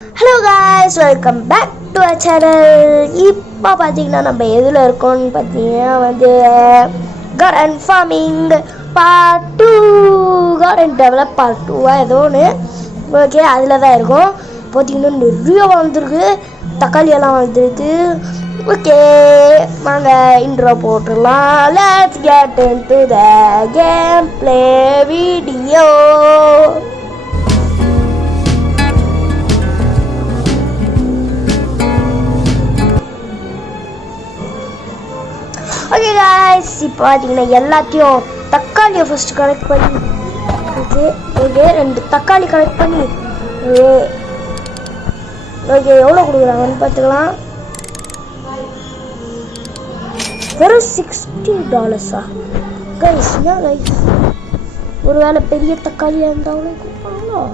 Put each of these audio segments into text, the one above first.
Hello guys, welcome back to our channel. இப்போ பார்த்தீங்கன்னா நம்ம எதில் இருக்கோம்னு பார்த்தீங்கன்னா garden farming part 2, garden develop part 2 ஏதோ ஒன்று. ஓகே, அதில் தான் இருக்கும். பார்த்தீங்கன்னா நிறைய வளர்ந்துருக்கு, தக்காளி எல்லாம் வளர்ந்துருக்கு. ஓகே, வாங்க இன்ட்ரோ போட்டுடலாம். Let's get into the game play video. Okay guys, இப்போ பார்த்தீங்கன்னா எல்லாத்தையும் தக்காளியை ஃபஸ்ட்டு கலெக்ட் பண்ணி ஓகே 2 தக்காளி கலெக்ட் பண்ணி ஓகே எவ்வளோ கொடுக்குறாங்கன்னு பார்த்துக்கலாம். வெறும் $60 கைஸ். ஏன் கைஸ், ஒரு வேளை பெரிய தக்காளியாக இருந்தால் அவ்வளோ கொடுப்பாங்களோ?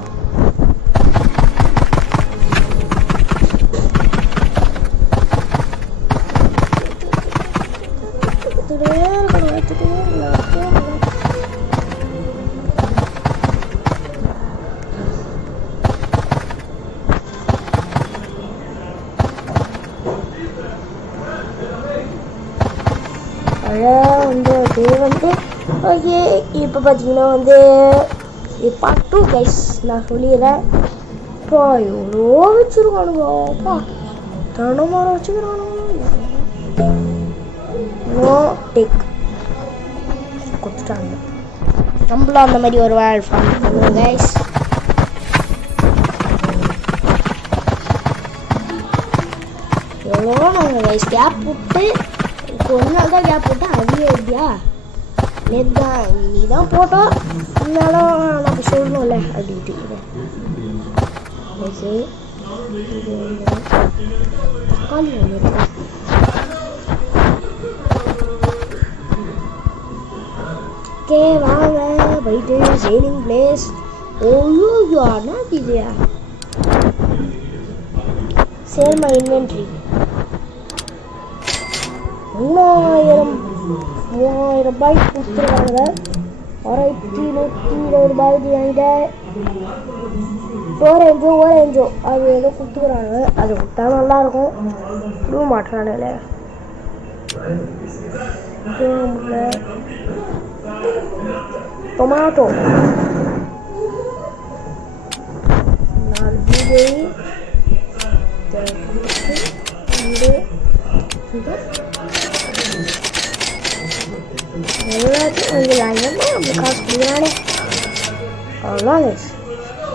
ஓகே, இப்போ பார்த்தீங்கன்னா பார்ட் 2 கைஸ். நான் சொல்லிடுறேன். இப்போ எவ்வளோ வச்சுருக்கானுங்கப்பா, தனமாக வச்சுக்கிறானுங்க. நோ டேக் கொடுத்துட்டாங்க. நம்மளும் அந்த மாதிரி ஒரு வேர்ல்ட் ஃபார்ம் பண்ணுவோம் கைஸ். எவ்வளோ நாங்கள் கைஸ் கேப் விட்டு இப்போ ஒரு நாள் தான் கேப் விட்டேன். அதுவே எப்படியா நேற்று தான் நீ தான் போட்டோம், இருந்தாலும் நம்ம சொல்லணும்ல அப்படின்ட்டு. ஓகே, தக்காளி ஓகே வாங்க போயிட்டு சேலிங் பிளேஸ். ஓய்யோ என்ன இதுயா, சேல் மை இன்வென்ட்ரி. 3000 ரூபாய்க்கு கொடுத்துருவாங்க. 1120 ரூபாய்க்கு வாங்கிட்டேன். ஓரேஞ்சோ அது ஏதோ கொடுத்துக்குறாங்க. அது கொடுத்தா நல்லாயிருக்கும். கொடுக்க மாட்டுறானுல. டொமாட்டோ 4 பீஜை எல்லாத்தையும் வாங்கிடலாங்க. நம்ம காசு கொடுக்குறானே அவ்வளோதான் கைஸ்.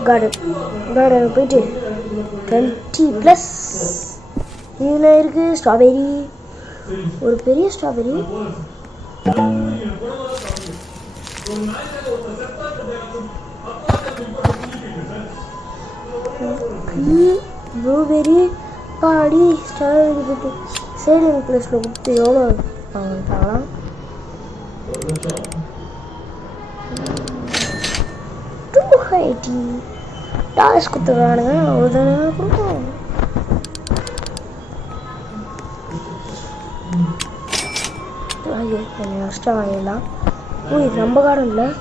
கார்டன் போயிட்டு 20+ இதில் இருக்குது. ஸ்ட்ராபெரி, ஒரு பெரிய ஸ்ட்ராபெரி. ப்ளூபெரி பாடி ஸ்ட்ராபெரி போட்டு சேலிங் ப்ளேஸில் கொடுத்து எவ்வளோ வாங்கிட்டாங்களாம்? 280 டாலர்ஸ் கொடுத்துருவானுங்க. அவ்வளோதானே கொடுக்கும். ஐயோ, கொஞ்சம் எக்ஸ்ட்ரா வாங்கிடலாம். ஓ, இது நம்ம கார்டனில்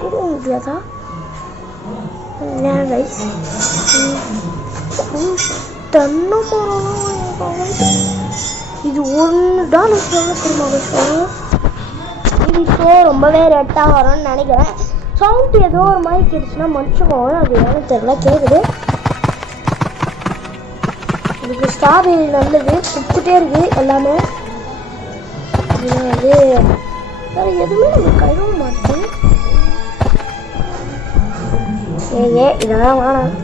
கொடுக்க முடியாதா? ஏன் கைஸ், தென்னை மரம் இது $1 திரும்ப வரும். இது ஷோ ரொம்பவே ரெட்டாக வரும்னு நினைக்கிறேன். சவுண்ட் ஏதோ ஒரு மாதிரி கேட்டுச்சுன்னா மனுஷன் அது ஏன்னு தெரியல, கேட்குது. இதுக்கு ஸ்ட்ராபெரி நல்லது, கொடுத்துட்டே இருக்கு எல்லாமே. வேறு எதுவுமே நம்ம கழுவ மாட்டேன். இதெல்லாம் வேணாம்.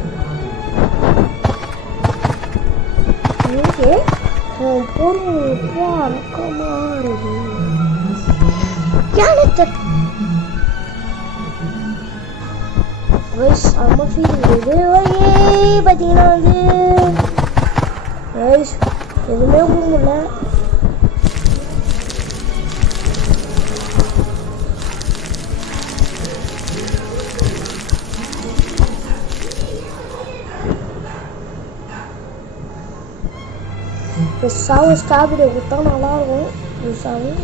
பொருள் அடக்கமாறுது. அம்மா ஃபீல் பார்த்தீங்கன்னா எதுவுமே முடியல. பெருசாக ஸ்ட்ராபெரி கொடுத்தா நல்லாயிருக்கும். பெருசாகவும்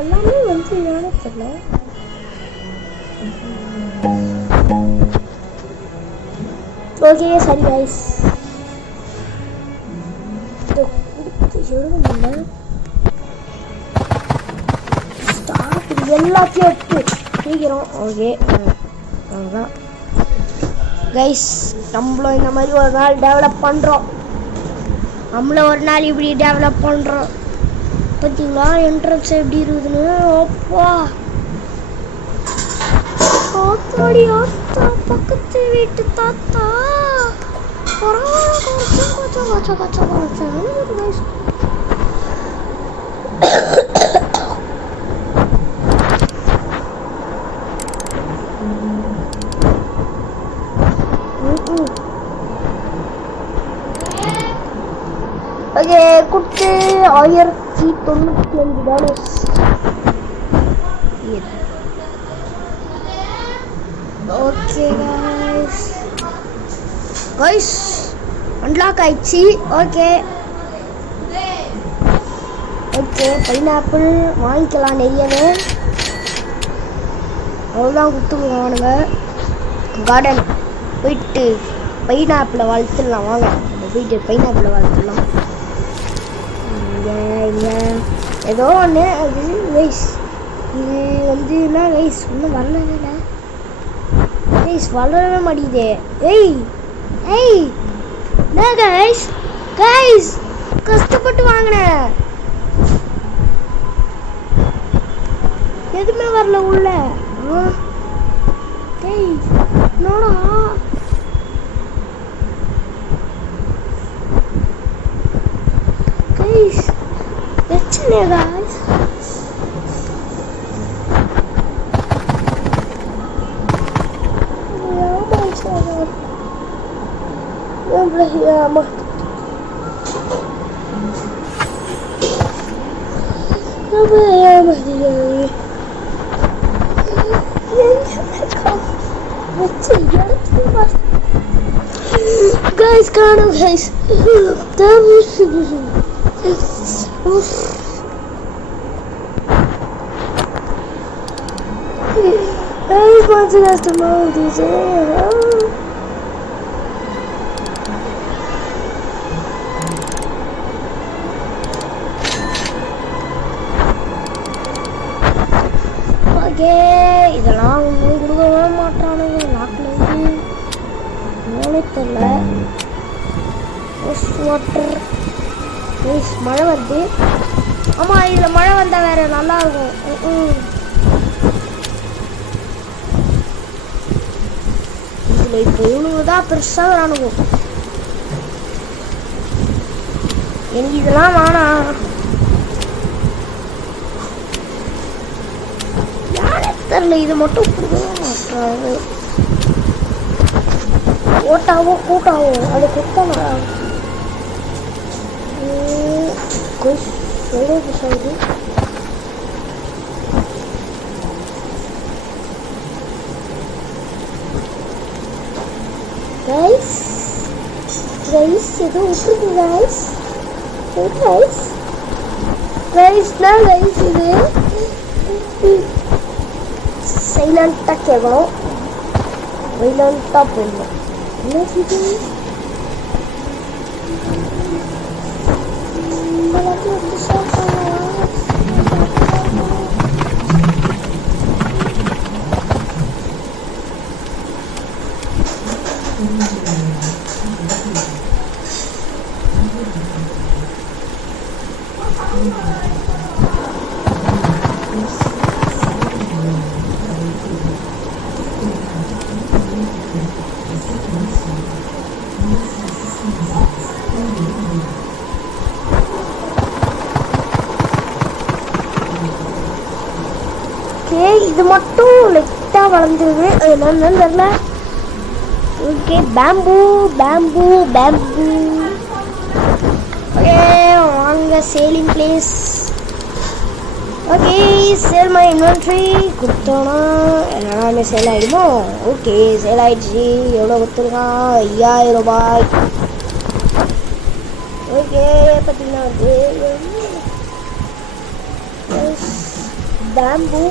எல்லாமே வந்து என்னன்னு தெரியல. ஓகே சரி கைஸ், எல்லாத்தையும் எடுத்து சீக்கிரம். ஓகே அதுதான் கைஸ், நம்மளும் இந்த மாதிரி ஒரு நாள் டெவலப் பண்ணுறோம். நம்மளும் ஒரு நாள் இப்படி டெவலப் பண்ணுறோம். பார்த்தீங்களா என்ட்ரன்ஸ் எப்படி இருக்குதுன்னு? அப்பா ஆத்தாடி ஆத்தா, பக்கத்து வீட்டு தாத்தா ஓகே கொடுத்து $1095. ஓகே கைஸ் அன்லாக் ஆயிடுச்சு. ஓகே ஓகே பைனாப்பிள் வாங்கிக்கலாம் நிறையவே. அவ்வளோதான் கொடுத்துருவானுங்க. கார்டன் போயிட்டு பைனாப்பிளை வளர்த்துடலாம். வாங்க நம்ம போயிட்டு பைனாப்பிளை வளர்த்துடலாம். ஏதோ ஒன்று அது கைஸ், இது வந்து என்ன கைஸ் ஒன்றும் வரலவே இல்லை கைஸ், வளரவே மாட்டேங்குது. ஏய் ஏய் என்ன கைஸ், கைஸ் கஷ்டப்பட்டு வாங்கினேன், எதுவுமே வரல உள்ள. ஏய் என்னடா கைஸ் பிரச்சனை கைஸ். Guys, காணோம் guys. Guys, what's the customer of this? Okay இதெல்லாம் ஒன்றும் கொடுக்கவே மாட்டானுங்க நாட்டில் வந்து. என்னன்னே தெரியல. வாட்டர் மழை வருது. ஆமாம் இதில் மழை வந்தால் வேறு நல்லாயிருக்கும். இதில் இப்போ இவனுங்க தான் பெருசாக வரானுங்க. எனக்கு இதெல்லாம் வேணாம். தெரியல இது மட்டும் கொடுக்கவே மாட்டாரு. ஓட்டாவோ கூட்டாவோ அது கொடுத்தானா சைடு. கைஸ் கைஸ் ஏதோ விட்டுருக்கு கைஸ். கைஸ் கைஸ்னா கைஸ் இது சைலண்டாக கேட்கணும், சைலண்டாக போடணும். என்ன இது இது மட்டும் லைட்டாக வளர்ந்துருது. என்னன்னு தெரியல. Okay bamboo bamboo bamboo. Okay வாங்க selling place. Okay sell my inventory கொடுத்தோன்னா எல்லாமே சேல் ஆகிடுமோ? ஓகே சேல் ஆகிடுச்சு. எவ்வளோ கொடுத்துருக்கான்? 5000 ரூபாய். ஓகே பார்த்தீங்கன்னா வந்து பேம்பு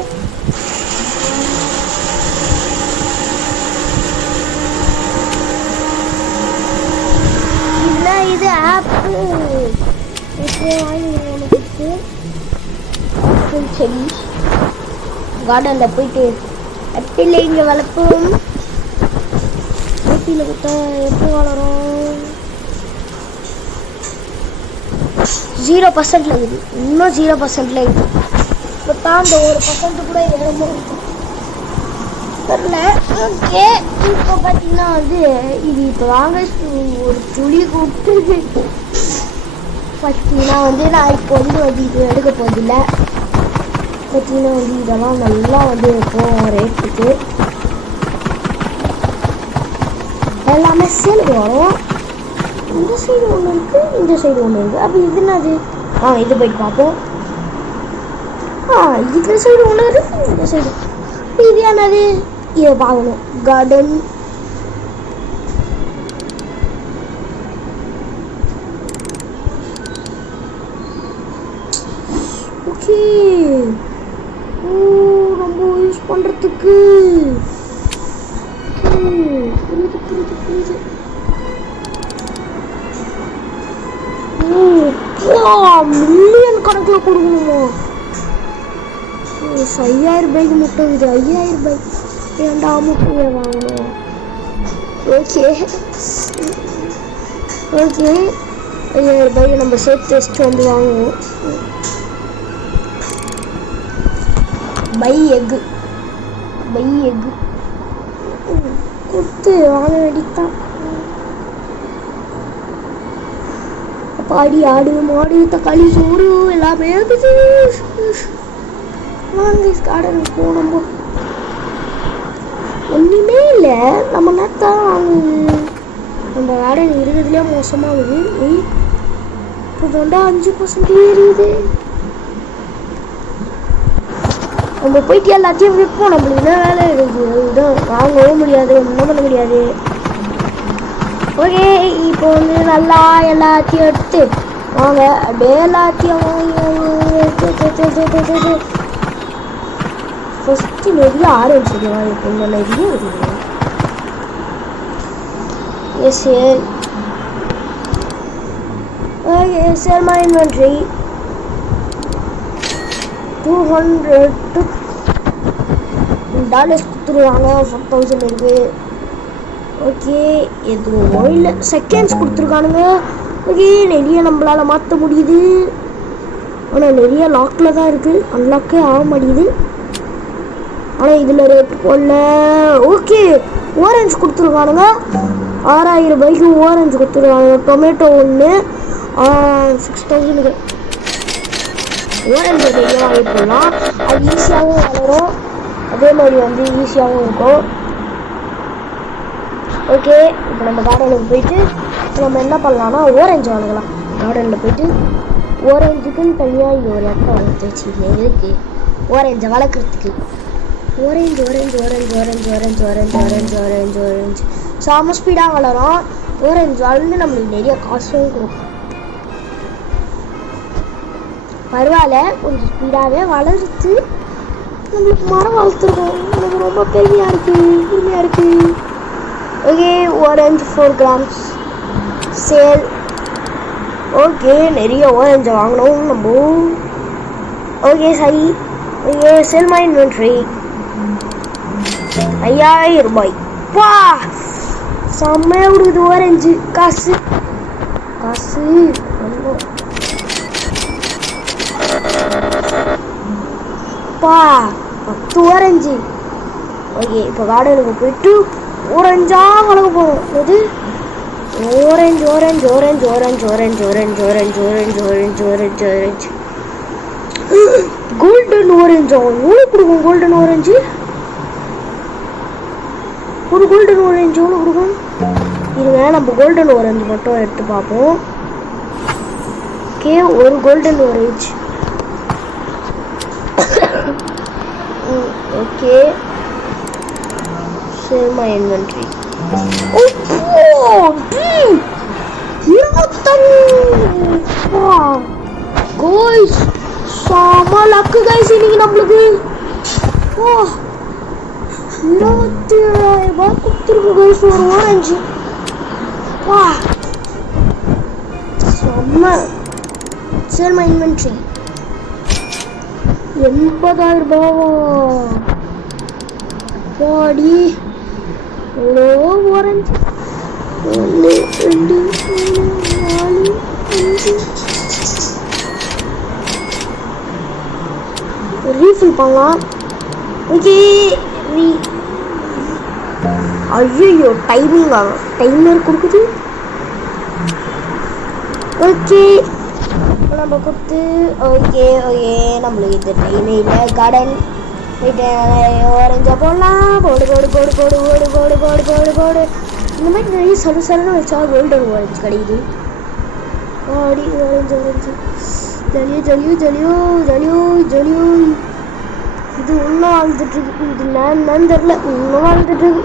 இல்லை இது ஆப்பு செடி கார்டனில் போயிட்டு ஆப்பிள் இங்கே வளர்ப்போம். ஆப்பிள் கொடுத்தா எப்போ வளரும்? 0% இருக்குது. இன்னும் 0% இருக்குது. இப்போ தாண்ட 1% கூட ஏறமும் தெரில. ஓகே இப்போ பார்த்தீங்கன்னா வந்து இது இப்போ வாங்க ஒரு துளி கொடுத்து பார்த்தீங்கன்னா வந்து நான் இப்போ வந்து இது எடுக்க போதில்லை. பார்த்தீங்கன்னா வந்து இதெல்லாம் நல்லா வந்து இருக்கும் ரேட்டுக்கு. எல்லாமே சேலுக்கு வரும். இந்த சைடு ஒன்று இருக்குது, இந்த சைடு ஒன்று இருக்குது. அப்போ இது என்னது? இது போயிட்டு பார்ப்போம். இந்த சைடு ஒன்று இருக்குது, இந்த சைடு. இது என்னது? இதை பார்க்கணும். Garden okay. ரொம்ப யூஸ் பண்ணுறதுக்கு புரியுது. மில்லியன் கணக்கில் கொடுக்கணுமா? 5000 ரூபாய்க்கு முட்டை இது. 5000 ரூபாய் ஏன்டா முட்டையை வாங்கணும்? ஓகே 5000 ரூபாய்க்கு நம்ம சேர்த்து வச்சுட்டு வந்து வாங்குவோம். பை எக்கு கொடுத்து வாங்க வேண்டித்தான். பாடி ஆடு மாடு தக்காளி சோறு எல்லாமே இருக்குது. வாங்க கார்டனுக்கு போனோம். ஒன்றுமே இல்லை, நம்ம நேரத்தான் வாங்குது. நம்ம கார்டன் இருக்கிறதுலேயே மோசமாகுது. இப்போ 5% ஏறியுது. நம்ம போயிட்டு எல்லாத்தையும் விற்போம். நம்மளுக்கு என்ன வேலை இருக்குது? இதுதான் வாங்கவும் முடியாது, ஒன்றும் பண்ண முடியாது. ஓகே இப்போ வந்து நல்லா எல்லாத்தையும் எடுத்து வாங்க. அப்படியே எல்லாத்தையும் ஃபஸ்ட்டு நிறைய ஆரஞ்சு செடி வாங்கிப்போம். நிறைய இருக்குது. சேல் மை இன்வென்ட்ரி $200 கொடுத்துருவாங்க. 4000 இருக்குது. ஓகே எதுவும் இல்லை, செகண்ட்ஸ் கொடுத்துருக்கானுங்க. ஓகே நிறைய நம்மளால் மாற்ற முடியுது. ஆனால் நிறைய லாக்கில் தான் இருக்குது, அன்லாக்கே ஆக மாட்டேங்குது. ஆனால் இதில் ரேட்டு போடல. ஓகே ஓரஞ்சு கொடுத்துருக்கானுங்க. 6000 ரூபாய்க்கு ஓரஞ்சு கொடுத்துருக்காங்க. டொமேட்டோ ஒன்று 6000. ஓரஞ்சு நிறைய வாங்கி போடலாம். அது ஈஸியாகவும் வளரும், அதே மாதிரி வந்து ஈஸியாகவும் இருக்கும். ஓகே இப்போ நம்ம கார்டனுக்கு போயிட்டு நம்ம என்ன பண்ணலாம்னா ஓரஞ்சு வாங்கலாம். கார்டனில் போயிட்டு ஓரஞ்சுக்குன்னு தனியாக இங்கே ஒரு இடத்த வளர்த்து வச்சுருக்கேன். எதுக்கு? ஓரஞ்சை வளர்க்குறதுக்கு. ஓரஞ்சு செம ஸ்பீடாக வளரும். ஓரஞ்சு வளர்ந்து நம்மளுக்கு நிறைய காசும் கொடுக்கும். பரவாயில்ல, கொஞ்சம் ஸ்பீடாகவே வளர்த்து நம்மளுக்கு மரம் வளர்த்துருக்கோம். எனக்கு ரொம்ப பெருமையாக இருக்குது. Okay orange 4 grams sell. Okay நிறைய ஓரஞ்சை வாங்கினோம் நம்ம. ஓகே சரி. ஓகே சேல் மை இன்வென்ட்ரி 5000 ரூபாய். பா செம்மையாக கொடுக்குது ஓரஞ்சு. காசு பா 10 ஓரஞ்சு. ஓகே இப்போ கார்டனுக்கு போயிட்டு ஓரஞ்சா வளர்க்க போகிறோம். அது ஓரஞ்சு கோல்டன் ஓரஞ்சு. எவ்வளோ கொடுக்கும் கோல்டன் ஓரஞ்சு? ஒரு கோல்டன் ஓரஞ்சு எவ்வளோ கொடுக்கும்? இருங்க நம்ம கோல்டன் ஓரஞ்சு மட்டும் எடுத்து பார்ப்போம். ஓகே ஒரு golden orange okay share my inventory. Guys, sama luck guys ini நம்மளுக்கு 27,000 ரூபாய் கொடுத்துருக்கு guys ஒரு ஆரஞ்சு. வா செம்ம. share my inventory 80,000 ரூபாவா பாடி எவ்வளோ ஆரஞ்சு. 1 2 3 4 5 ரீஃபில் பண்ணலாம். ஓகே ஐயோ டைமிங் ஆகும், டைமர் கொடுக்குது. ஓகே நம்ம கொடுத்து ஓகே ஓகே நம்மளுக்கு இது டைமே இல்லை. கார்டன் ஓரஞ்சா போடலாம். போடு போடு போடு போடு போடு போடு போடு போடு போடு. இந்த மாதிரி நிறைய சலுன்னு வச்சா கோல்டன் ஓரஞ்சு கிடைக்குது. ஆடி ஓரஞ்சு ஓரஞ்சு ஜலியோ ஜலியோ ஜலியோ ஜலியோ ஜலியோ. இது இன்னும் வாழ்ந்துட்டுருக்கு. இது நான் தெரில, இன்னும் வாழ்ந்துட்டுருக்கு.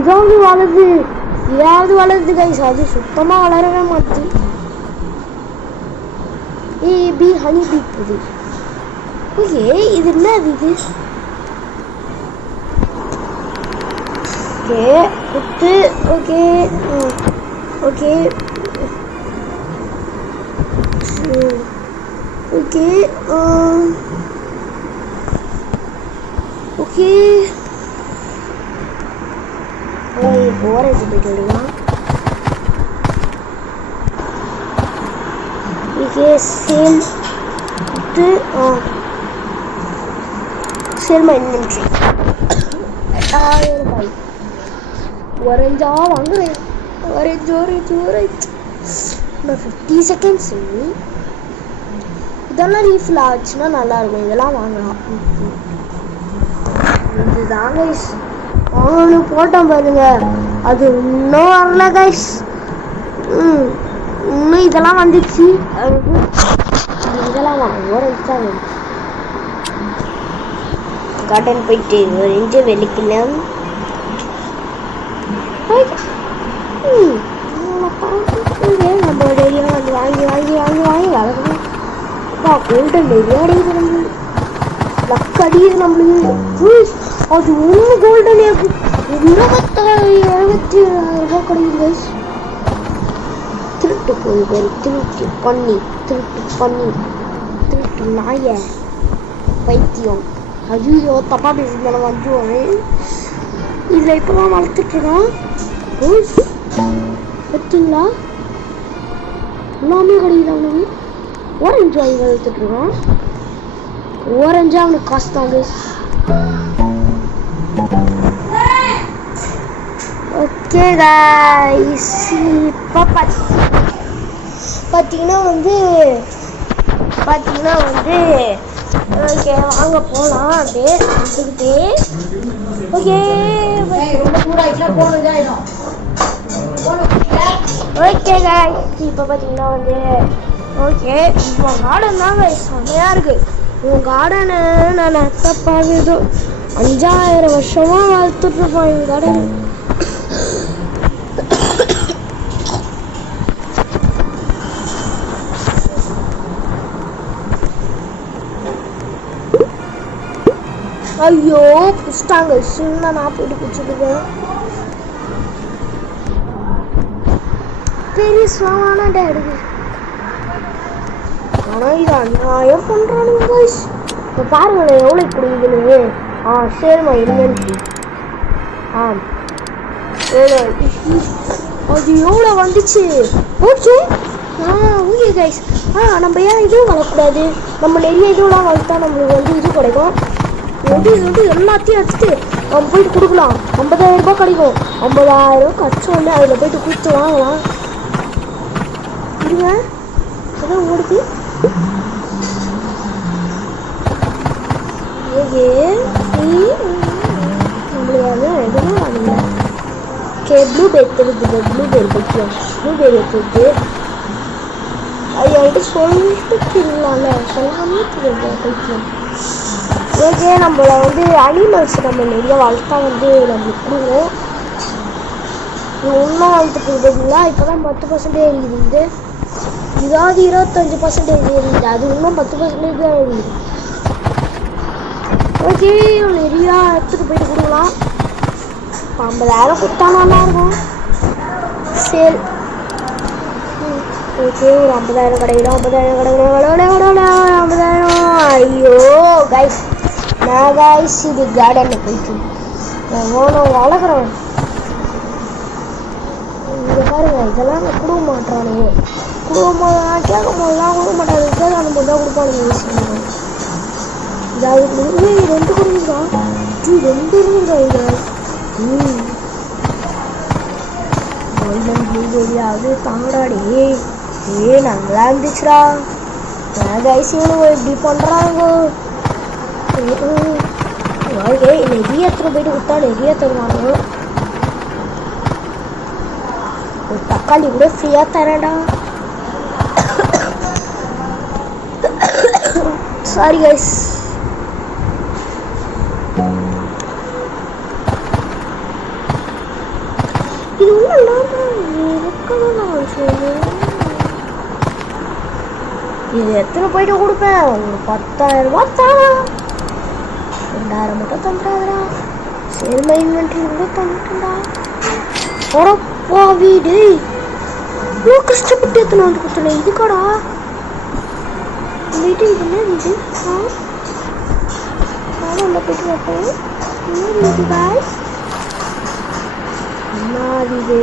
இதாவது வளருது, இதாவது வளருது கைஸ். அது சுத்தமாக வளரவே மாட்டுது. பி ஹனி பீ இது. ஓகே இது என்ன இது? ஓகே குத்து. ஓகே ஓகே ஓகே ஓகே ஓரஞ்சு போயிட்டு விடுவான். ஓகே சேல் குத்து. share my inventory 8000 ரூபாய். ஓரஞ்சா வாங்குறேன். ஓரஞ்சு ஓரஞ்சு ஓரஞ்சு. 50 செகண்ட்ஸ். இதெல்லாம் ரீஃபில் ஆச்சுன்னா நல்லாயிருக்கும். இதெல்லாம் வாங்கலாம். இதுதான் கைஸ் வாங்கணும் போட்டோம் பாருங்க. அது இன்னும் வரல கைஸ். இன்னும் இதெல்லாம் வந்துச்சு. இதெல்லாம் வாங்க. ஓரஞ்சு தான் வேணும். கார்டன் போயிட்டு ஓரஞ்சு வெள்ளிக்கலாம். நம்ம டெய்லியா வந்து வாங்கி வாங்கி வாங்கி வாங்கி வளர்க்கணும். கோல்டன் டெய்லியா அடிக்கிறது லக் அடிக்குது நம்மளுக்கு. அது ஒன்று கோல்டன் 27,000 ரூபாய் கிடைக்குது. திருட்டு போய் பேர் திருட்டு பண்ணி திருட்டு பண்ணி திருட்டு நாய பைத்தியம். ஐயோ தப்பா பேசுறதுனால வந்துடுவான். இதில் இப்போதான் வளர்த்துட்ருக்கான். பார்த்தீங்களா எல்லாமே கிடைக்குது அவனுக்கு. ஓரஞ்சு வாங்கி வளர்த்துட்ருக்கான். ஓரஞ்சா அவனுக்கு காசு தாங்க. ஓகே கைஸ் இப்போ பார்த்தீங்கன்னா வந்து ஓகே வாங்க போகலாம். அப்படியே வந்துக்கிட்டே ஓகே ஓகே கைஸ் இப்போ பார்த்தீங்கன்னா வந்து ஓகே உன் கார்டன் தான் கைஸ் செம்மையாக இருக்குது. உன் கார்டனு நான் தப்பாக ஏதோ 5000 வருஷமாக வளர்த்துட்ருப்பான் என் கார்டன். ஐயோ பிடிச்சிட்டாங்க. சின்ன நான் போயிட்டு பிடிச்சிருக்கேன். பெரிய ஸ்லாவானாண்டா எடுக்கு. ஆனால் இது அநியாயம் பண்ணுறானுங்க கைஸ். இப்போ பாருங்களேன் எவ்வளோ கொடுக்குதுன்னு. share my inventory. எவ்வளோ அது எவ்வளோ வந்துச்சு. Okay okay guys. நம்ம ஏன் இதுவும் வளரக்கூடாது? நம்ம நிறைய இதுவெலாம் வளர்த்தா நம்மளுக்கு வந்து இது கிடைக்கும். இது வந்து எல்லாத்தையும் வச்சுட்டு நம்ம போயிட்டு கொடுக்கலாம். 50,000 ரூபாய் கிடைக்கும். 50,000 கட்சி வந்து அதில் போயிட்டு கொடுத்து வாங்கலாம். இருங்க அதான் ஓடுது. நம்மளுக்கு எதுவும் வாங்கல. ஓகே ப்ளூபெரி தெரிஞ்சுது. ப்ளூபெரி பைத்தியம். ப்ளூபெரி எடுத்துட்டு ஐயாயிட்டு சொல்லிட்டு திருடலாம்ல. சொல்லாமே திருட பைத்தியம். ஓகே, நம்மள வந்து அனிமல்ஸ் நம்ம நிறைய வளர்த்தா வந்து நம்மளுக்கு கொடுக்கும். இது ஒன்றும் வளர்த்துட்டு இருக்குதுங்களா, இப்போ தான் 10% இருக்குது. இதாவது 25% இருக்குது, அது இன்னும் 10% தான் இருக்குது. ஓகே, நிறையா எடுத்துகிட்டு போயிட்டு கொடுக்கலாம். 50,000 கொடுத்தா நல்லாயிருக்கும். சரி, ஓகே, ஒரு 50,000 கிடைக்கும். 50,000. ஐயோ கைஸ், நான் கைஸ் இது கார்டனில் போயிட்டு நான் வளர்க்குறேன். இங்கே பாருங்க, இதெல்லாம் நான் கொடுக்க மாட்டானுங்க. கொடுக்கும் போது நான் கேட்கும் போதெல்லாம் கொடுக்க மாட்டாங்க. கேட்காத போது தான் கொடுப்பானுங்க. இதாவது 2 கொடுங்கா, 2 இருக்குங்க இங்கே. கோல்டன் ப்ளூபெரி அது தாங்கடாடி. நல்லா இருந்துச்சுடா. கைஸ் இவனுங்க இப்படி பண்ணுறாங்க. ஓகே, நிறைய எடுத்துகிட்டு போயிட்டு கொடுத்தா நிறைய தருவாங்க. ஒரு தக்காளி கூட ஃப்ரீயாக தரேன்டா. Sorry guys. இது இது எத்தனை போயிட்டு கொடுப்பேன். உங்களுக்கு 10,000 ரூபாய் தானா? 2,000 மட்டும் தந்துடாதா? சரிமா, இன்வென்ட்ரி கூட தந்துட்டா. உரப்பா வீடு இவ்வளோ கஷ்டப்பட்டு எத்தனை வந்து கொடுத்தல. இதுக்காடா வீட்டு இது என்ன இது? உள்ள போயிட்டு வைப்பேன். என்ன இது காய்ஸ்? என்ன இது?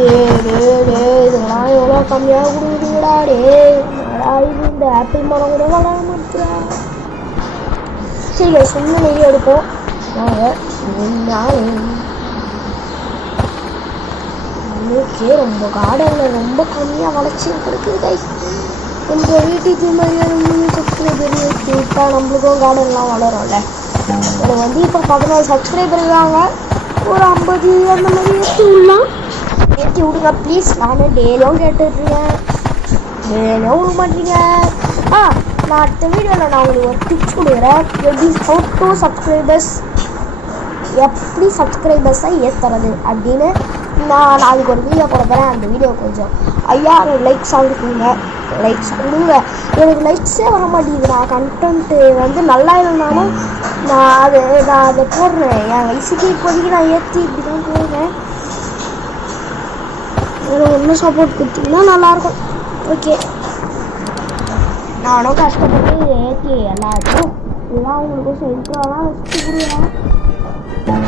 இதெல்லாம் எவ்வளோ கம்மியாக கொடுக்குறீங்களா? இந்த ஆப்பிள் மரம் கூட வளர மாட்டேறா. சரி சும்மா நிறைய எடுப்போம். ஓகே, ரொம்ப கார்டனில் ரொம்ப கம்மியாக வளர்ச்சி இருக்குது கைஸ். எங்கள் வீட்டுக்கு சப்ஸ்கிரைபர் இப்போ நம்மளுக்கும் கார்டன்லாம் வளரும்ல. எனக்கு வந்து இப்போ 14 சப்ஸ்கிரைபர் இருக்காங்க. ஒரு 50 அந்த மாதிரி ஏற்றி விடுங்க ப்ளீஸ். நானும் டெய்லியும் கேட்டுட்ருக்கேன், டெய்லியும் விட மாட்டீங்க. நான் அடுத்த வீடியோவில் நான் உங்களுக்கு ஒரு டிப்ஸ் கொடுக்குறேன். எப்படி சப்ஸ்கிரைபர்ஸை ஏற்றுறது அப்படின்னு நான் நாளைக்கு ஒரு வீடியோ கொடுக்குறேன். அந்த வீடியோ கொஞ்சம் 5000 லைக்ஸ் ஆகுதுங்க. லைக்ஸ் கொடுங்க. எனக்கு லைக்ஸே வர மாட்டேங்குது. நான் கண்டென்ட்டு வந்து நல்லா இல்லைனாலும் நான் அதை போடுறேன். என் வயசுக்கு இப்போதைக்கு நான் ஏற்றி இப்படி தான் போடுறேன். எனக்கு ஒன்றும் சப்போர்ட் கொடுத்தீங்கன்னா நல்லாயிருக்கும். ஓகே, நானும் கஷ்டப்பட்டு ஏற்றி எல்லாத்தையும் இதெல்லாம் அவங்களுக்கும் சென்ட்ராலாம் வச்சு கொடுக்குறேன்.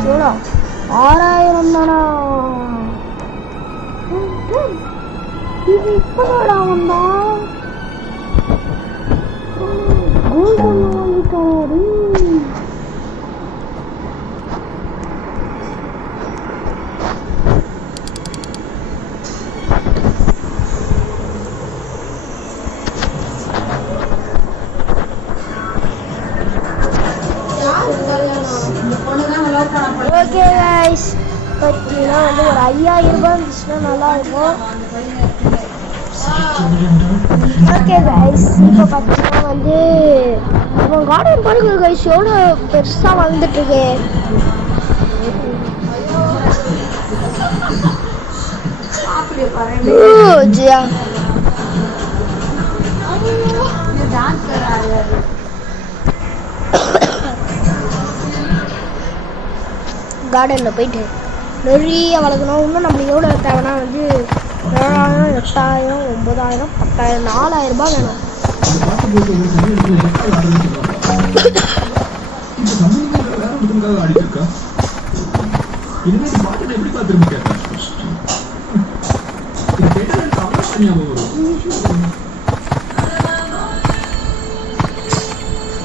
எவ்வளோ 6000 தானா? இது இப்போடா வந்தா கோல்டன் வாங்கிட்டாரு. ஓகே கைஸ், பார்த்தீங்கன்னா வந்து ஒரு 5000 ரூபாய் இருந்துச்சுன்னா நல்லாயிருக்கும். ஓகே கைஸ், இப்போ பார்த்தீங்கன்னா வந்து நம்ம கார்டன் பாருங்க கைஸ், எவ்வளோ பெருசாக வளர்ந்துட்டுருக்கு. ஜியா கார்டனில் போயிட்டு நிறைய வளர்க்கணும். இன்னும் நம்மளுக்கு எவ்வளோ தேவைன்னா வந்து 7000, 8000, 9000, 10,000, 4000 ரூபாய் வேணும்.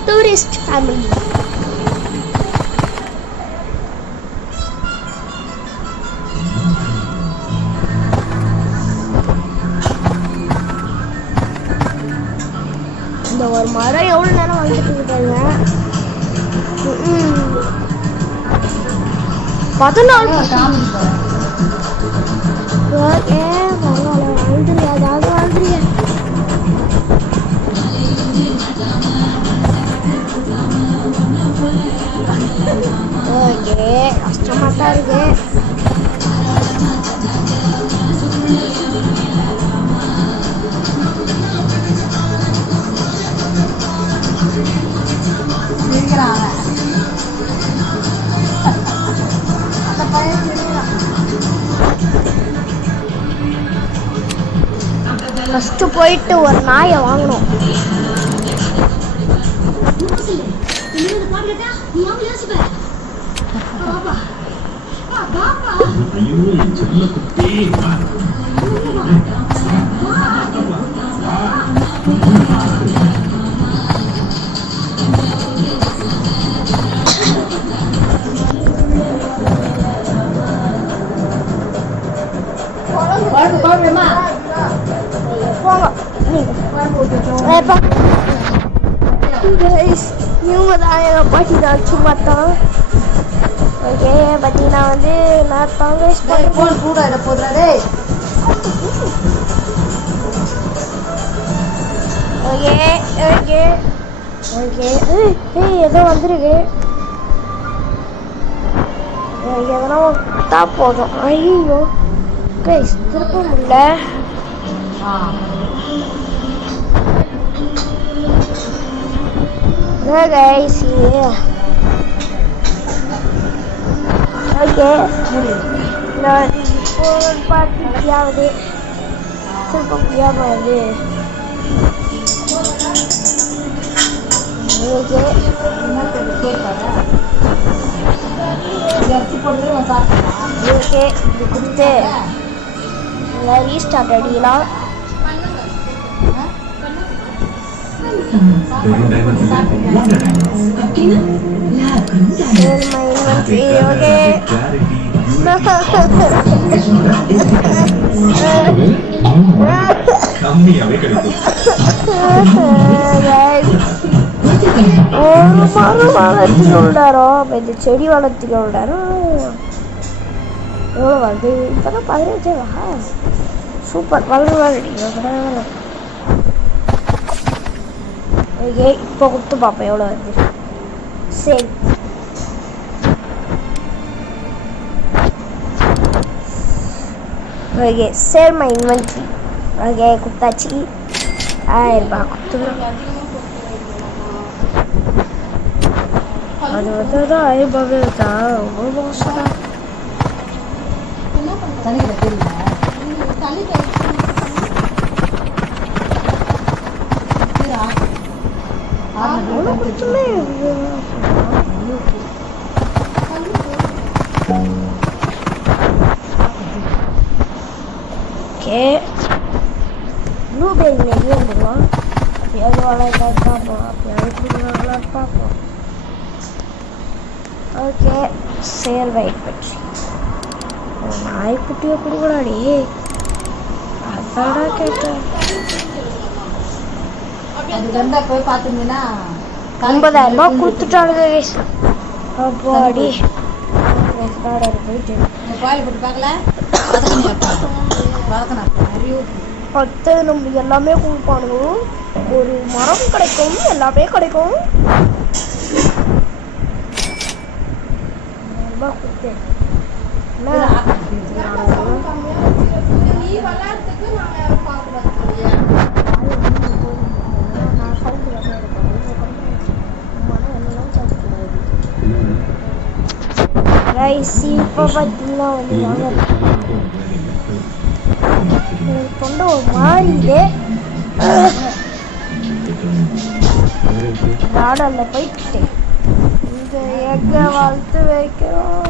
டூரிஸ்ட் ஃபேமிலி இந்த ஒரு மரம் எவ்வளோ நேரம் வந்துட்டு இருக்காங்க. 14 ஓகே, பரவாயில்ல வாழ்ந்துருங்க, அதாவது வாழ்ந்துருங்க. கஷ்டமாக தான் இருக்கு. ஃபஸ்ட்டு போயிட்டு ஒரு நாயை வாங்கணும். இவங்க தான் எங்கள் பாட்டி தான் சும்மா தான். ஓகே பார்த்தீங்கன்னா வந்து நான் காங்கிரஸ் போன் கூட இதை போடுறாரு. ஓகே ஓகே ஓகே ஏதோ வந்துருக்கு. எதனா கொடுத்தா போதும். ஐயோ கைஸ் திருப்ப முடியல. கைஸ் ஓகே நான் இப்போ பார்த்து முடியாது. திருப்ப முடியாம வருது. ஓகே ஓகே இது கொடுத்து ரீஸ்டார்ட் அடிக்கலாம். ஒரு மரம் வளர்த்துக்க விடாரோ. இந்த செடி வளர்த்துக்க விடாரோ. எவ்வளோ வருது? இப்போதான் 15. சூப்பர் வளர்ந்து. ஓகே இப்போ கொடுத்து பார்ப்போம் எவ்வளோ வருது. சரி okay share my inventory. Okay கொடுத்தாச்சு. 1000 ரூபாய் கொடுத்துருவோம். அது வந்து தான் 1000 ரூபாவே இருக்கா? ரொம்ப மோசம் தான். ஓகே ப்ளூபெர்ரி நிறைய வந்துடலாம். அப்போ எவ்வளோ வளர்க்காது பார்ப்போம். அப்போ எவ்வளோ பார்ப்போம். ஓகே சேல் வெயிட் பற்றி நாய்க்குட்டியை கொடுக்கலாடி. அதாடா கேட்டேன். போய் பார்த்தீங்கன்னா 50,000 ரூபாய் கொடுத்துட்டானுங்க. அப்பாடி போயிட்டு பத்து நம்ம எல்லாமே கொடுப்பானுங்க. ஒரு மரம் கிடைக்கும், எல்லாமே கிடைக்கும். கொடுத்து இப்போ பார்த்தீங்கன்னா வந்து வாங்க கொண்டு ஒரு மாதிரி கார்டனில் போயிட்டு இந்த எக்கை வளர்த்து வைக்கிறோம்.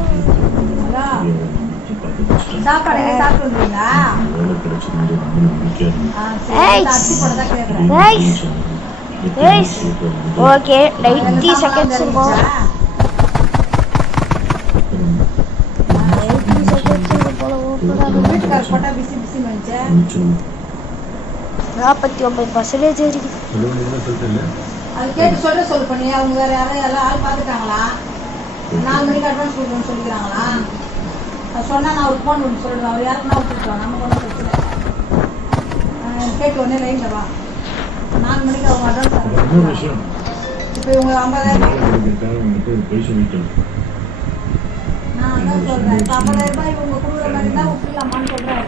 ஓகே 90 செகண்ட்ஸ் இருக்கும். நாற்பத்தி 49% இருக்குது. அது கேட்டு சொல்லு பண்ணி அவங்க வேற யாரும் எல்லாம் ஆள் பார்த்துட்டாங்களா? 4 மணிக்கு அட்வான்ஸ் கொடுக்கணும்னு சொல்லிக்கிறாங்களா? அது சொன்னால் நான் ஒரு ஃபோன் பண்ணி சொல்லுவேன். அவர் யாருக்குன்னா விட்டுருக்கோம். நம்ம ஒன்றும் பிரச்சனை கேட்டு உடனே லைனில் வா. 4 மணிக்கு அவங்க அட்வான்ஸ் இப்போ இவங்க 50,000 நான் அதான் சொல்றேன். இப்ப 50,000 ரூபாய் இவங்க கொடுக்குற மாதிரி இருந்தா விட்டுலாமான்னு சொல்றாரு.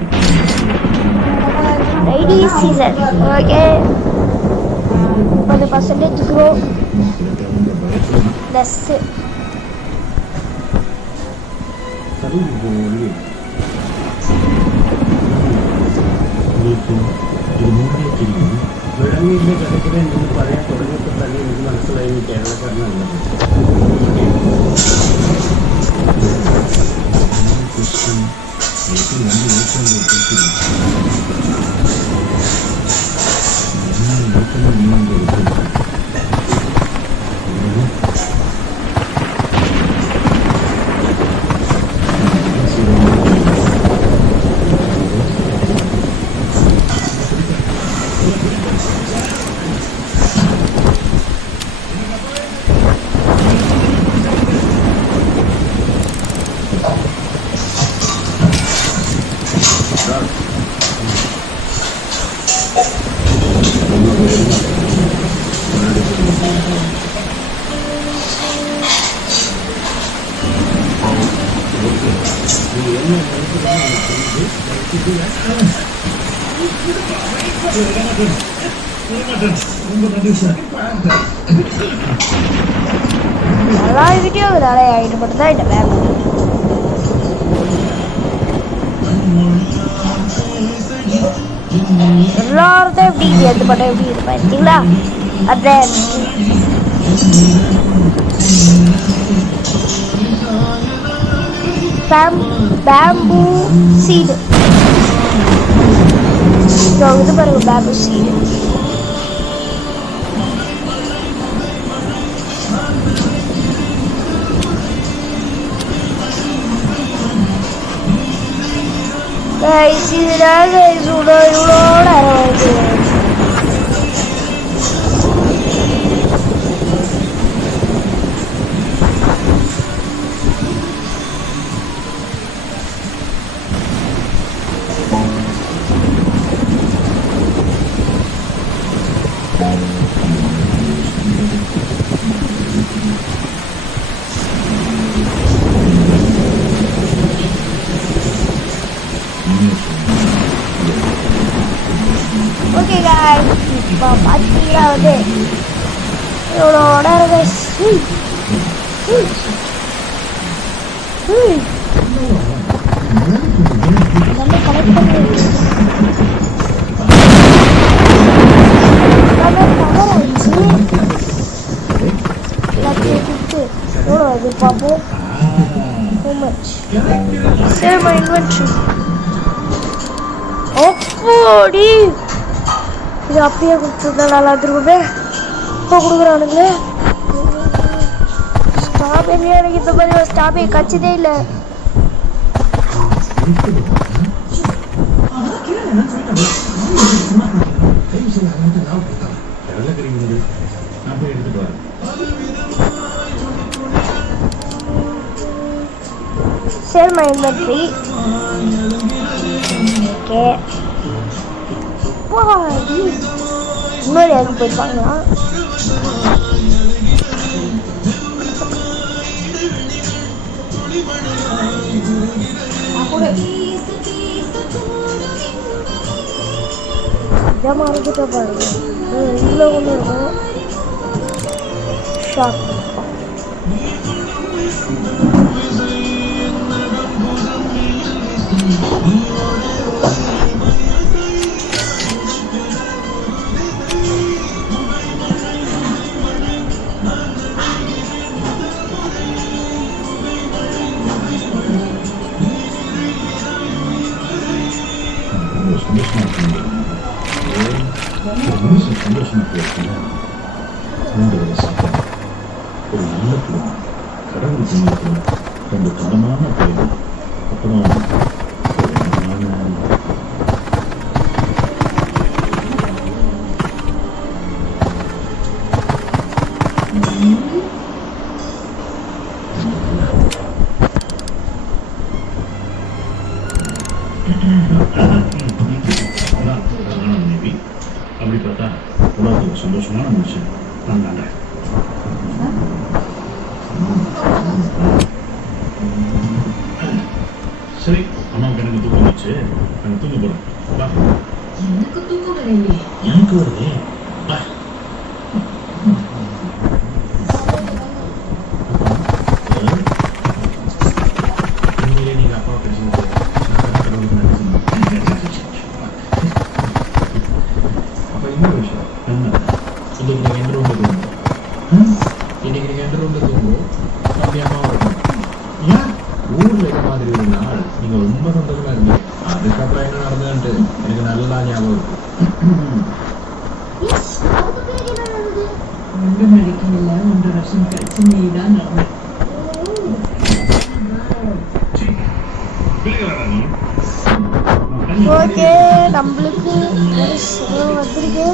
Rainy season okay 30% grow less உங்களுக்கு இது முன்னாடியே தெரியும் വെള്ളമീനിൻ്റെ കഥയ്ക്ക് എന്ന് പറയാൻ തുടങ്ങിയപ്പോൾ തന്നെ എനിക്ക് മനസ്സിലായി കേരളക്കാരനല്ല எல்லா வீடியோ வேலை ஆகிட்டு மட்டும் தான் இந்த வேலை எல்லாரும் எப்படி எது பண்ண எப்படி இது பார்த்தீங்களா அதான் பேம்பூ சீடு இது பாருங்க பேம்பூ சீடு இதுதான் இவ்வளோட அரவாது ஓகே गाइस இப்போ பாத்தீங்களா வந்து இவ்வளோட நம்ம கலெக்ட் பண்ணி கவர் ஆயிடுச்சு எவ்வளோ அது பார்ப்போம் how much sell my inventory ஓடி இது அப்படியே கொடுத்துருந்தா நல்லா இருக்குமே இப்போ கொடுக்குறானுங்களே ஸ்ட்ராபெரியே எனக்கு இந்த மாதிரி ஒரு ஸ்ட்ராபெரி கச்சதே இல்லை sell my inventory ஓகே முன்னாடி யாரும் போயிருப்பாங்களா இதை மறந்துட்ட பாருங்க இவ்வளோ ஒன்று இருக்கும் ஷாப் சந்தோஷமாக இருக்குன்னா உங்களோட சாப்பாடு ஒரு நல்ல குடும்பம் கடவுள் செஞ்சிருக்கிற ரெண்டு தரமான பயிர் அப்புறம் அப்படி பார்த்தா உலகத்துக்கு சந்தோஷமான மனுஷன் நான் தாங்க சரி அம்மாவுக்கு எனக்கு தூக்கம் வச்சு நாங்கள் தூங்க போகிறோம் வா. எனக்கு தூக்கம் வரலையே. எனக்கு வருதே வா. உண்மையிலே நீங்கள் அப்பாவை பேசுறது அப்போ இன்னொரு விஷயம் என்ன இன்னைக்கு நீங்கள் எந்த ரூமில் தூங்குவோம் இன்னைக்கு நீங்கள் எந்த ரூமில் தூங்குவோம் அப்படி அம்மாவும் இருக்கும் ஏன் ஊரில் இருக்க மாதிரி ஒரு நாள் நீங்கள் ரொம்ப சந்தோஷமாக இருந்தீங்க அதுக்கப்புறம் என்ன நடந்ததுன்ட்டு எனக்கு நல்லா ஞாபகம் இருக்கும் ஒன்றும் நடக்கல. 1.5 வருஷம் கழிச்சு நீ தான் நடந்த. ஓகே நம்மளுக்கு வந்திருக்கு.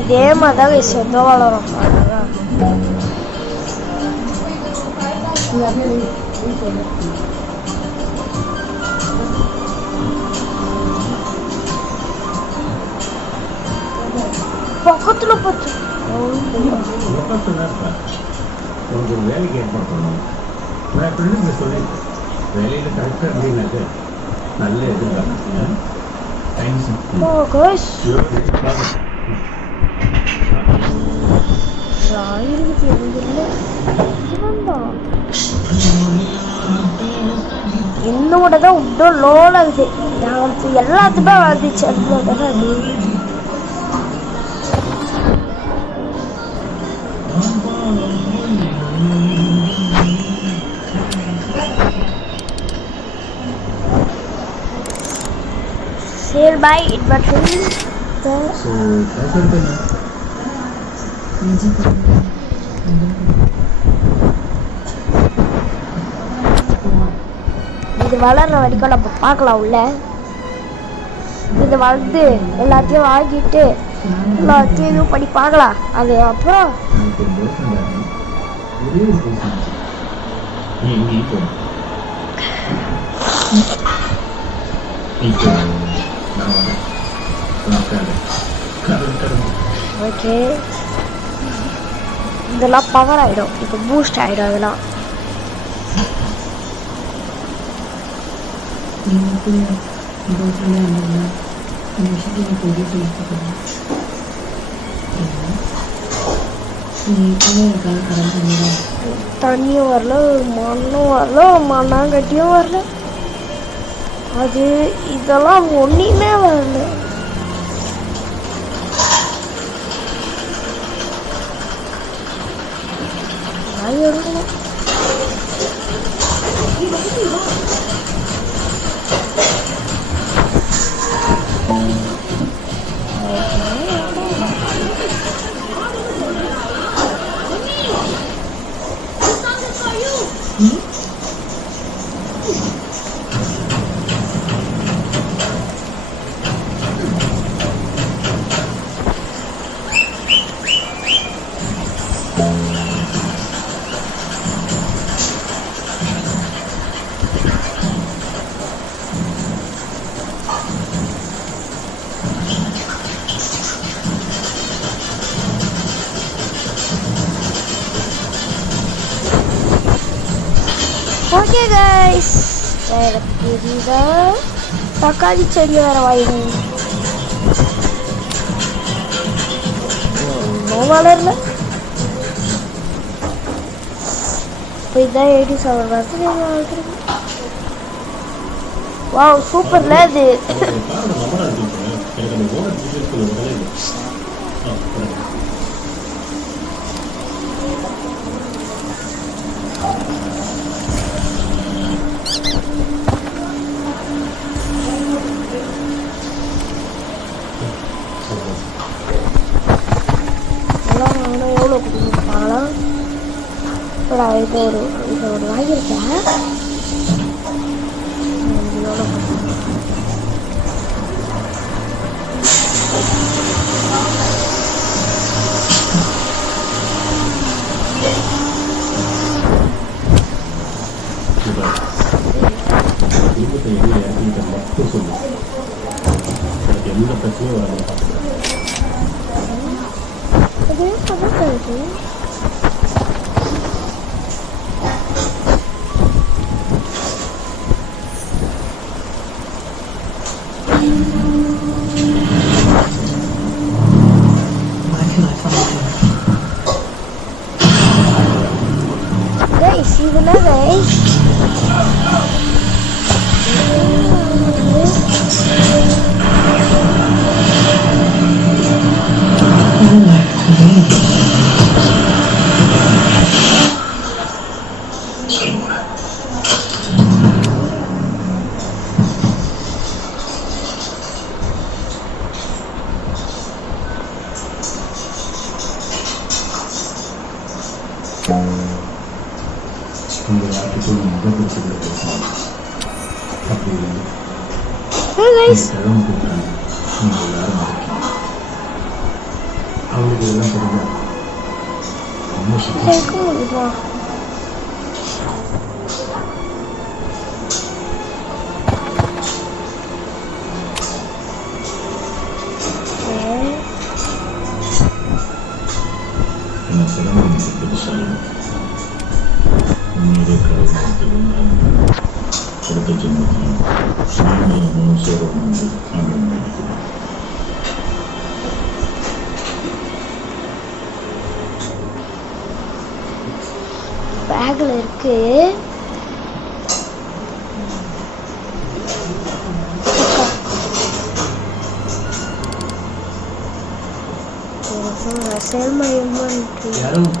இதே மாதிரி தான் செத்த வளரும். பக்கத்துல பார்த்து உனக்கு ஒரு வேலைக்கு ஏற்பாடு பண்ணணும். நான் எப்படி சொல்லியிருக்கேன் வேலையில் கரெக்டாக அப்படின்னாக்க நல்ல எதிர்காலம். தேங்க்ஸ். என்னோட தான் உட்டும் லோல ஆகுது. எல்லாத்துக்குமே வந்துச்சு. Sale by inverting the இது வளர்ற வரைக்கும் நம்ம பார்க்கலாம் உள்ள. இது வளர்ந்து எல்லாத்தையும் வாங்கிட்டு எல்லாத்தையும் இதுவும் பண்ணி பார்க்கலாம். அது அப்புறம் ஓகே இதெல்லாம் பவர் ஆகிடும். இப்போ பூஸ்ட் ஆகிடும். அதெல்லாம் தண்ணியும் வரல, மண்ணும் வரல, மண்ணாங்கட்டியும் வரல. அது இதெல்லாம் ஒன்றுமே வரல. எடுக்கணும். ஓகே கைஸ், வேற புரியுதா? தக்காளி செடி வேற வாங்கிடும். வளரல. இதான் 87 வருஷம். வாவ், சூப்பர்ல அது. இது ஒரு வாங்கியிருக்கேன். மட்டும் சொல்லு, எனக்கு எந்த பிரச்சனையும் வராது. Guys, இதுல guys உங்கள் யார்கிட்ட முதல் பிரச்சனை பேசலாம். அப்படி இல்லை கிழமை கொடுக்குறாங்க, நீங்கள் யாரும் மறைக்கலாம். அவளுக்கு இதெல்லாம் தெரிஞ்சா ரொம்ப சுத்தம். என்ன சிறந்த புதுசாக உண்மையிலே கடவுள் கொடுத்த ஜென்மத்தையும் சுயநலமும் சேரவும் நாங்கள் நினைக்கிறோம். பேக்ல இருக்கு. யாரும்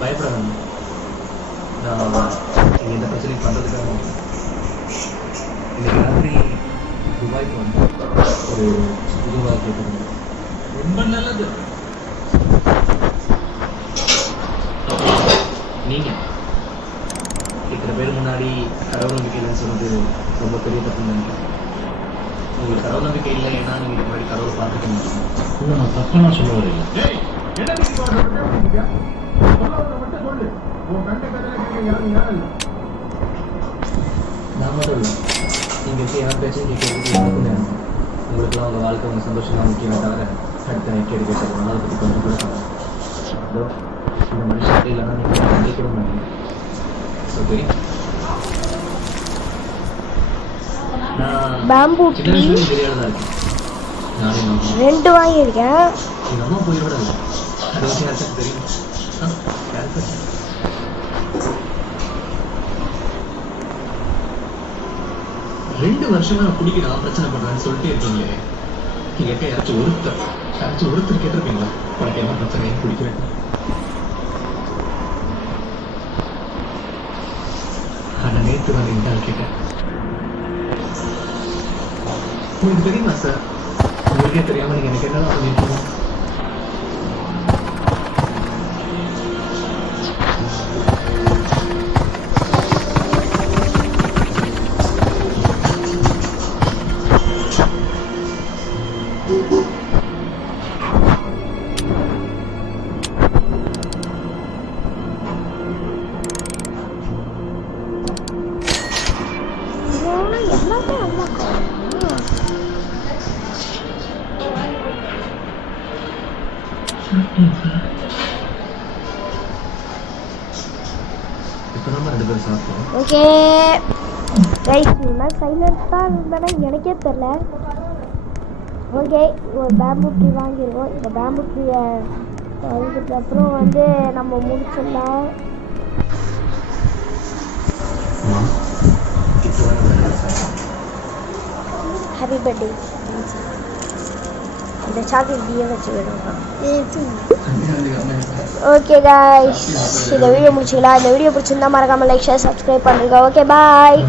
பயப்படாதீங்க. நான் இந்த பிரச்சனை பண்ணுறதுக்காக இன்னைக்கு ராத்திரி துபாய்க்கு வந்து ஒரு புது வாழ்க்கை பண்ணுங்க. ரொம்ப நல்லது. நீங்கள் இத்தனை பேர் முன்னாடி கடவுள் நம்பிக்கை இல்லைன்னு சொன்னது ரொம்ப பெரிய தப்பு நினைக்கிறேன். உங்களுக்கு கடவுள் நம்பிக்கை இல்லை, ஏன்னா நீங்கள் இதுக்கு முன்னாடி கடவுள் பார்த்துக்க மாட்டீங்க. இல்லை, நான் தப்பாக சொல்ல வரேன். நான் மட்டும் இல்லை, நீங்கள் இருக்க யார் பேச்சும் கேட்கறதுக்கு எனக்கும் நேரம். உங்களுக்குலாம் உங்கள் வாழ்க்கை உங்கள் சந்தோஷமாக முக்கியமே தவிர அடுத்த நைட்டு எடுக்க சொல்லுவாங்க. அதை பற்றி கொஞ்சம் கூட சொல்லுவாங்க. இந்த மனுஷன் இல்லைன்னா நீங்கள் நினைக்க மாட்டீங்க. ஓகே, பேம்பு சின்ன விஷயம் தெரியாததா இருக்கு. நானும் 2 வாங்கியிருக்கேன். எங்கள் அம்மா போயிட இல்லை, அது விஷயம் யாருக்கு தெரியும்? யாருக்கு 2 வருஷமா நான் குடிக்க நான் பிரச்சனை பண்றேன்னு சொல்லிட்டு இருக்கீங்களே, நீங்க யாராச்சும் ஒருத்தர் கேட்டிருப்பீங்களா உனக்கு என்ன பிரச்சனை குடிக்கிறேன்? ஆனா நேற்று வந்து இந்த கேட்டேன். உங்களுக்கு தெரியுமா சார், உங்களுக்கே தெரியாம நீங்க எனக்கு என்னதான் பண்ணிருக்கீங்க? எல்லாமே அம்மாக்கா. இப்பதான் 2 பேரும் சாப்பிட்டோம். ஓகே ரைட், நான் சைலண்ட்டாக இருந்தேன்னா எனக்கே தெரில. ஓகே, ஒரு பேம்பு ட்ரீ வாங்கிடுவோம். இந்த பேம்பு ட்ரீயை அதுக்கப்புறம் வந்து நம்ம முடிச்சிடலாம். Happy birthday. இந்த சாக்லேட் டீயை வச்சு விடுவோம். ஓகே காய்ஸ், இந்த வீடியோ முடிச்சுக்கலாம். இந்த வீடியோ பிடிச்சிருந்தா மறக்காமல் லைக் ஷேர் சப்ஸ்கிரைப் பண்ணுங்க. Okay bye.